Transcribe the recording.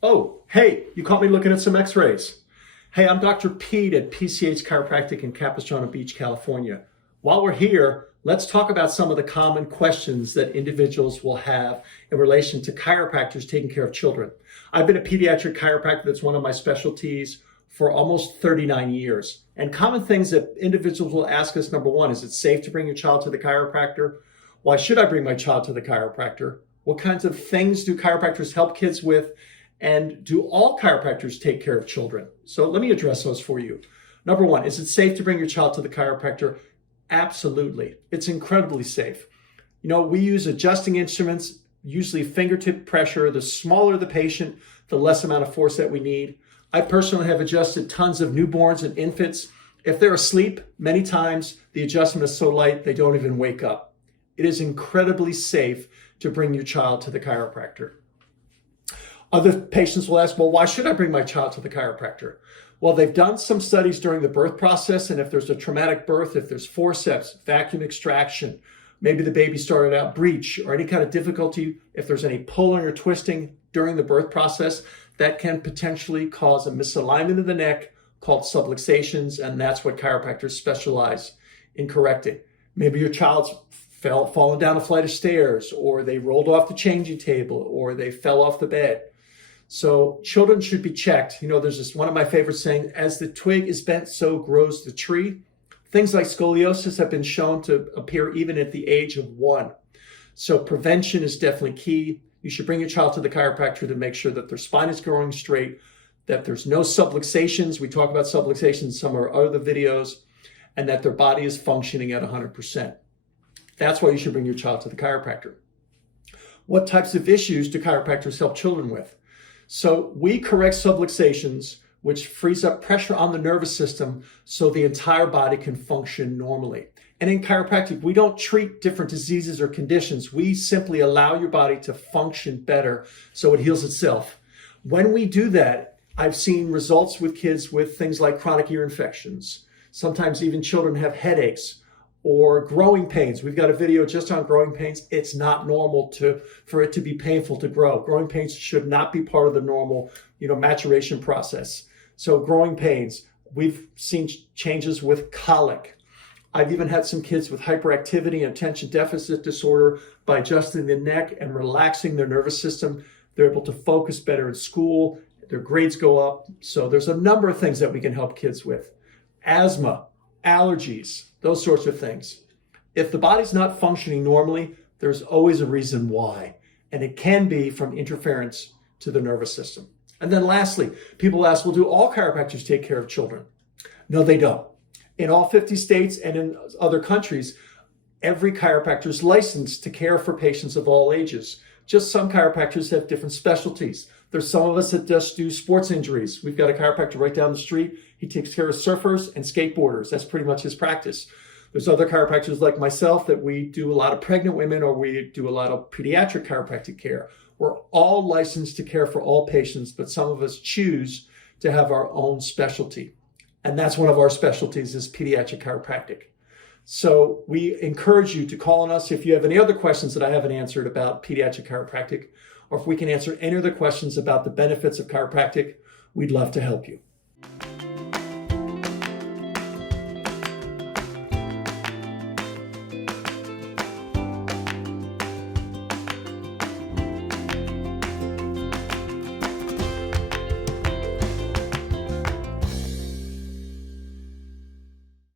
Oh, hey, you caught me looking at some x-rays. Hey, I'm Dr. Pete at PCH Chiropractic in Capistrano Beach, California. While we're here, let's talk about some of the common questions that individuals will have in relation to chiropractors taking care of children. I've been a pediatric chiropractor, that's one of my specialties, for almost 39 years. And common things that individuals will ask us, number one, is it safe to bring your child to the chiropractor? Why should I bring my child to the chiropractor? What kinds of things do chiropractors help kids with? And do all chiropractors take care of children? So let me address those for you. Number one, is it safe to bring your child to the chiropractor? Absolutely. It's incredibly safe. You know, we use adjusting instruments, usually fingertip pressure. The smaller the patient, the less amount of force that we need. I personally have adjusted tons of newborns and infants. If they're asleep, many times the adjustment is so light they don't even wake up. It is incredibly safe to bring your child to the chiropractor. Other patients will ask, well, why should I bring my child to the chiropractor? Well, they've done some studies during the birth process, and if there's a traumatic birth, if there's forceps, vacuum extraction, maybe the baby started out breech or any kind of difficulty, if there's any pulling or twisting during the birth process, that can potentially cause a misalignment of the neck called subluxations, and that's what chiropractors specialize in correcting. Maybe your child's fallen down a flight of stairs, or they rolled off the changing table, or they fell off the bed. So children should be checked. You know, there's this one of my favorite saying, as the twig is bent, so grows the tree. Things like scoliosis have been shown to appear even at the age of 1. So prevention is definitely key. You should bring your child to the chiropractor to make sure that their spine is growing straight, that there's no subluxations. We talk about subluxations in some of our other videos, and that their body is functioning at 100%. That's why you should bring your child to the chiropractor. What types of issues do chiropractors help children with? So we correct subluxations, which frees up pressure on the nervous system so the entire body can function normally. And in chiropractic, we don't treat different diseases or conditions. We simply allow your body to function better so it heals itself. When we do that, I've seen results with kids with things like chronic ear infections. Sometimes even children have headaches or growing pains. We've got a video just on growing pains. It's not normal for it to be painful to grow. Growing pains should not be part of the normal, maturation process. So growing pains, we've seen changes with colic. I've even had some kids with hyperactivity and attention deficit disorder. By adjusting the neck and relaxing their nervous system, they're able to focus better in school. Their grades go up. So there's a number of things that we can help kids with. Asthma, allergies, those sorts of things. If the body's not functioning normally, there's always a reason why. And it can be from interference to the nervous system. And then lastly, people ask, well, do all chiropractors take care of children? No, they don't. In all 50 states and in other countries, every chiropractor is licensed to care for patients of all ages. Just some chiropractors have different specialties. There's some of us that just do sports injuries. We've got a chiropractor right down the street. He takes care of surfers and skateboarders. That's pretty much his practice. There's other chiropractors like myself that we do a lot of pregnant women, or we do a lot of pediatric chiropractic care. We're all licensed to care for all patients, but some of us choose to have our own specialty. And that's one of our specialties, is pediatric chiropractic. So we encourage you to call on us if you have any other questions that I haven't answered about pediatric chiropractic, or if we can answer any other questions about the benefits of chiropractic. We'd love to help you.